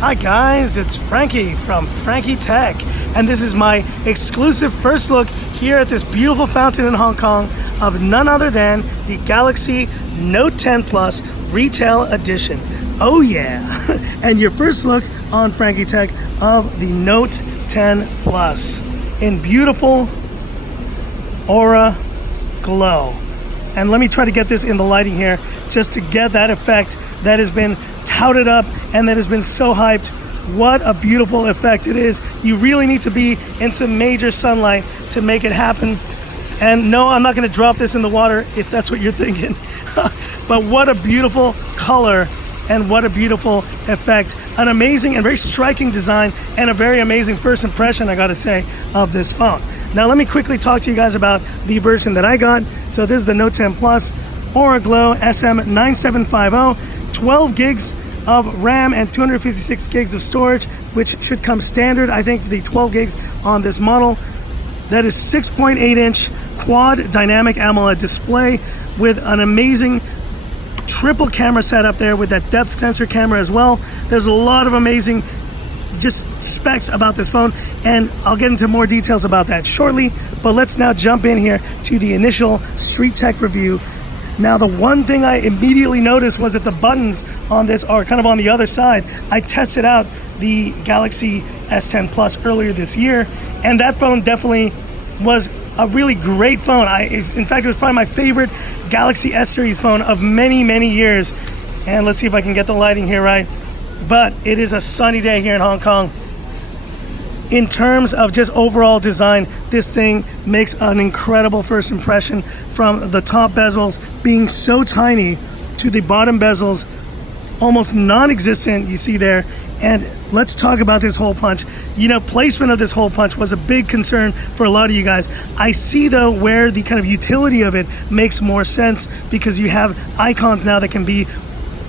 Hi guys, it's Frankie from Frankie Tech, and this is my exclusive first look here at this beautiful fountain in Hong Kong of none other than the Galaxy Note 10 Plus Retail Edition. Oh yeah! And your first look on Frankie Tech of the Note 10 Plus in beautiful aura glow. And let me try to get this in the lighting here just to get that effect that has been touted up and that has been so hyped. What a beautiful effect it is. You really need to be in some major sunlight to make it happen. And no, I'm not going to drop this in the water if that's what you're thinking. But what a beautiful color and what a beautiful effect. An amazing and very striking design and a very amazing first impression, I gotta say, of this phone. Now let me quickly talk to you guys about the version that I got. So this is the Note 10 Plus Aura Glow SM9750, 12 gigs of RAM and 256 gigs of storage, which should come standard, I think, for the 12 gigs on this model. That is 6.8-inch quad dynamic AMOLED display with an amazing triple camera setup there with that depth sensor camera as well. There's a lot of amazing just specs about this phone, and I'll get into more details about that shortly. But let's now jump in here to the initial Street Tech review. Now, the one thing I immediately noticed was that the buttons on this are kind of on the other side. I tested out the Galaxy S10 Plus earlier this year, and that phone definitely was a really great phone. In fact, it was probably my favorite Galaxy S series phone of many, many years. And let's see if I can get the lighting here right. But it is a sunny day here in Hong Kong. In terms of just overall design, this thing makes an incredible first impression, from the top bezels being so tiny to the bottom bezels almost non-existent, you see there. And let's talk about this hole punch. You know, placement of this hole punch was a big concern for a lot of you guys. I see though where the kind of utility of it makes more sense, because you have icons now that can be,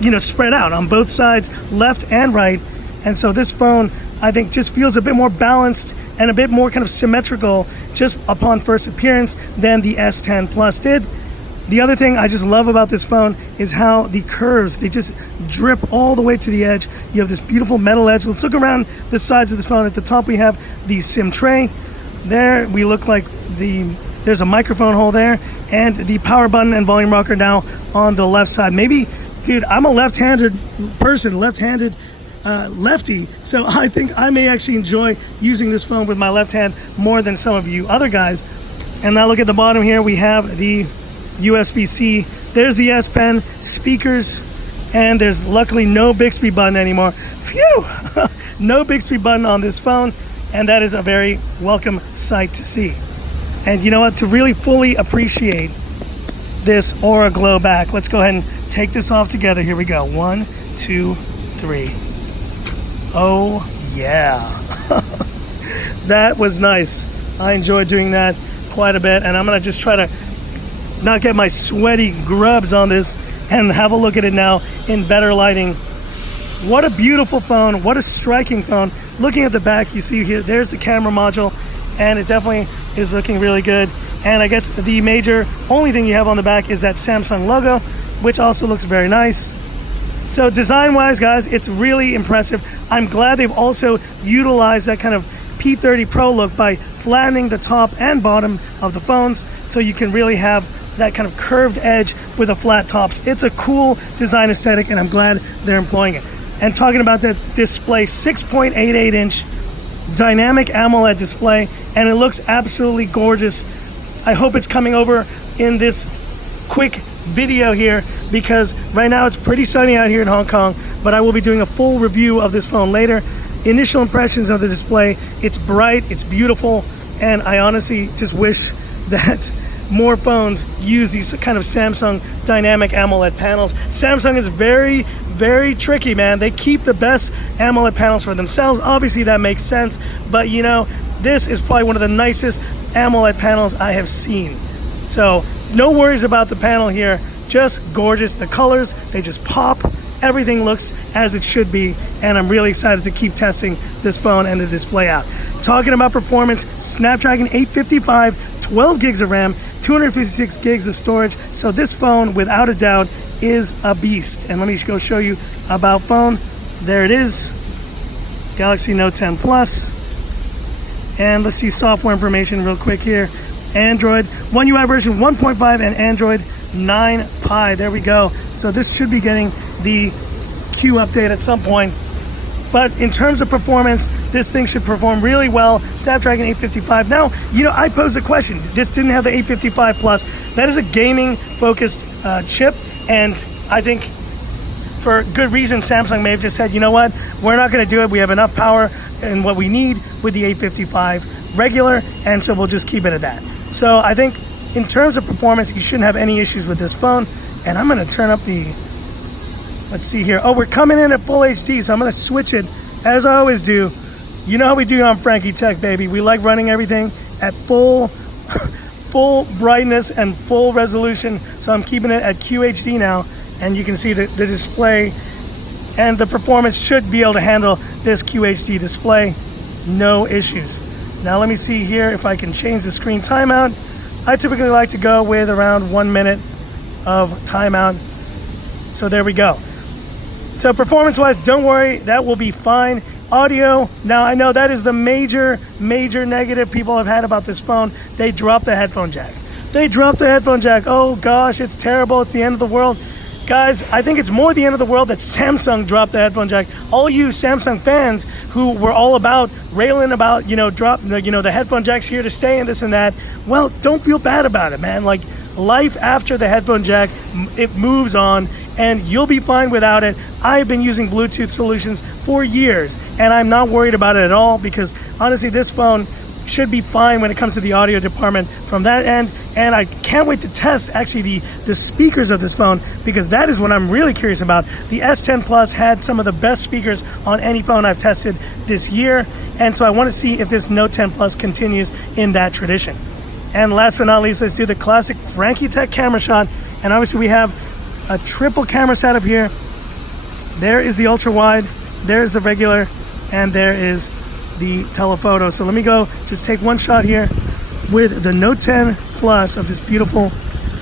you know, spread out on both sides, left and right. And so this phone, I think, just feels a bit more balanced and a bit more kind of symmetrical just upon first appearance than the S10 Plus did. The other thing I just love about this phone is how the curves, they just drip all the way to the edge. You have this beautiful metal edge. Let's look around the sides of this phone. At the top we have the SIM tray. There we look like there's a microphone hole there, and the power button and volume rocker now on the left side. Maybe, dude, I'm a left-handed person, lefty, so I think I may actually enjoy using this phone with my left hand more than some of you other guys. And now look at the bottom here, we have the USB-C. There's the S Pen, speakers, and there's luckily no Bixby button anymore. Phew! No Bixby button on this phone, and that is a very welcome sight to see. And you know what, to really fully appreciate this Aura Glow back, let's go ahead and take this off together. Here we go. 1, 2, 3. Oh yeah. That was nice. I enjoyed doing that quite a bit, and I'm gonna just try to not get my sweaty grubs on this and have a look at it now in better lighting. What a beautiful phone, what a striking phone. Looking at the back, you see here, there's the camera module, and it definitely is looking really good. And I guess the major only thing you have on the back is that Samsung logo, which also looks very nice. So design-wise, guys, it's really impressive. I'm glad they've also utilized that kind of P30 Pro look by flattening the top and bottom of the phones, so you can really have that kind of curved edge with the flat tops. It's a cool design aesthetic, and I'm glad they're employing it. And talking about that display, 6.88-inch dynamic AMOLED display, and it looks absolutely gorgeous. I hope it's coming over in this quick video here, because right now it's pretty sunny out here in Hong Kong, but I will be doing a full review of this phone later. Initial impressions of the display: it's bright, it's beautiful, and I honestly just wish that more phones use these kind of Samsung dynamic AMOLED panels. Samsung is very, very tricky, man. They keep the best AMOLED panels for themselves. Obviously that makes sense, but you know, this is probably one of the nicest AMOLED panels I have seen. So no worries about the panel here, just gorgeous. The colors, they just pop. Everything looks as it should be, and I'm really excited to keep testing this phone and the display out. Talking about performance, Snapdragon 855, 12 gigs of RAM, 256 gigs of storage. So this phone, without a doubt, is a beast. And let me go show you about phone. There it is. Galaxy Note 10 Plus. And let's see software information real quick here. Android One UI version 1.5 and Android 9 Pie. There we go. So this should be getting the Q update at some point. But in terms of performance, this thing should perform really well. Snapdragon 855. Now, I posed a question. This didn't have the 855 Plus. That is a gaming-focused chip, and I think for good reason, Samsung may have just said, you know what, we're not going to do it. We have enough power and what we need with the 855 regular, and so we'll just keep it at that. So I think in terms of performance, you shouldn't have any issues with this phone. And I'm going to turn up the, let's see here. Oh, we're coming in at full HD, so I'm going to switch it as I always do. You know how we do on Frankie Tech, baby. We like running everything at full brightness and full resolution. So I'm keeping it at QHD now, and you can see the display and the performance should be able to handle this QHD display. No issues. Now let me see here if I can change the screen timeout. I typically like to go with around 1 minute of timeout. So there we go. So performance-wise, don't worry, that will be fine. Audio, now I know that is the major negative people have had about this phone. They dropped the headphone jack. Oh gosh, it's terrible, it's the end of the world. Guys, I think it's more the end of the world that Samsung dropped the headphone jack. All you Samsung fans who were all about railing about, the headphone jack's here to stay and this and that. Well, don't feel bad about it, man. Like, life after the headphone jack, it moves on and you'll be fine without it. I've been using Bluetooth solutions for years and I'm not worried about it at all because honestly, this phone should be fine when it comes to the audio department from that end. And I can't wait to test actually the speakers of this phone because that is what I'm really curious about. The S10 Plus had some of the best speakers on any phone I've tested this year. And so I want to see if this Note 10 Plus continues in that tradition. And last but not least, let's do the classic Frankie Tech camera shot. And obviously we have a triple camera setup here. There is the ultra wide, there is the regular, and there is the telephoto. So let me go just take one shot here with the Note 10 Plus of this beautiful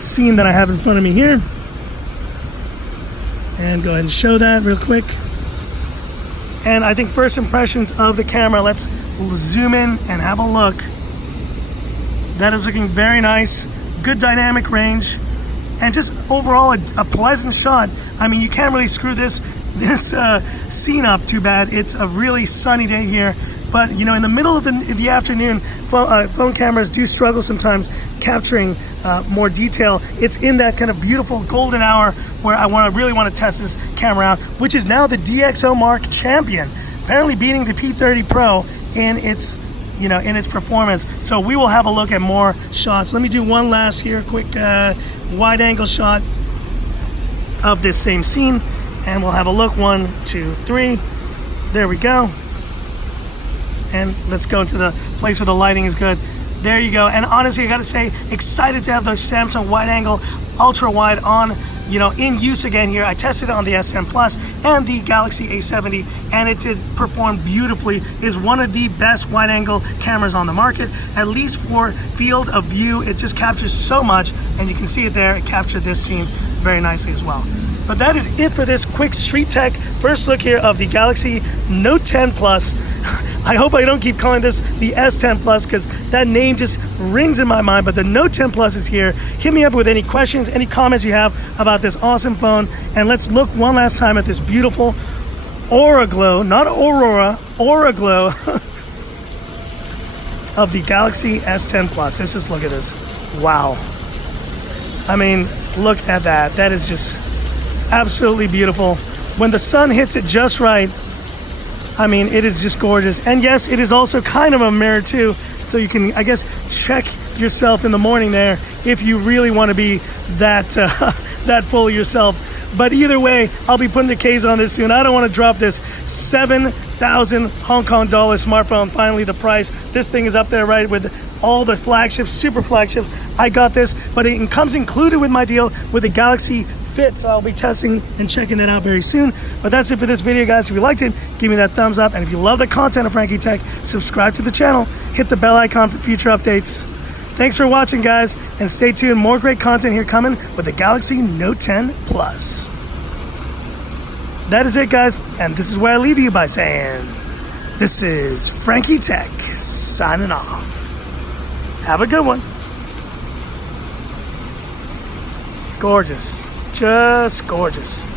scene that I have in front of me here. And go ahead and show that real quick. And I think first impressions of the camera, let's zoom in and have a look. That is looking very nice. Good dynamic range. And just overall a pleasant shot. I mean, you can't really screw this scene up too bad. It's a really sunny day here. But, in the middle of the afternoon, phone cameras do struggle sometimes capturing more detail. It's in that kind of beautiful golden hour where I really want to test this camera out, which is now the DxO Mark champion, apparently beating the P30 Pro in its performance. So we will have a look at more shots. Let me do one last here, quick wide angle shot of this same scene, and we'll have a look. 1, 2, 3. There we go. And let's go to the place where the lighting is good. There you go. And honestly, I gotta say, excited to have the Samsung wide angle, ultra wide on, in use again here. I tested it on the S10 Plus and the Galaxy A70, and it did perform beautifully. It is one of the best wide angle cameras on the market, at least for field of view. It just captures so much, and you can see it there. It captured this scene very nicely as well. But that is it for this quick Street Tech first look here of the Galaxy Note 10 Plus. I hope I don't keep calling this the S10 Plus because that name just rings in my mind, but the Note 10 Plus is here. Hit me up with any questions, any comments you have about this awesome phone, and let's look one last time at this beautiful Aura Glow, not Aurora, Aura Glow of the Galaxy S10 Plus. Let's just look at this. Wow. I mean, look at that. That is just absolutely beautiful. When the sun hits it just right, I mean, it is just gorgeous. And yes, it is also kind of a mirror too. So you can, I guess, check yourself in the morning there if you really want to be that that full of yourself. But either way, I'll be putting the case on this soon. I don't want to drop this 7,000 Hong Kong dollar smartphone. Finally, the price. This thing is up there, right, with all the flagships, super flagships. I got this, but it comes included with my deal with the Galaxy Fit, so I'll be testing and checking that out very soon. But that's it for this video, guys. If you liked it, give me that thumbs up, and if you love the content of Frankie Tech, subscribe to the channel, hit the bell icon for future updates. Thanks for watching, guys, and stay tuned. More great content here coming with the Galaxy Note 10 Plus. That is it, guys, and this is where I leave you by saying This is Frankie Tech signing off. Have a good one. Gorgeous. Just gorgeous.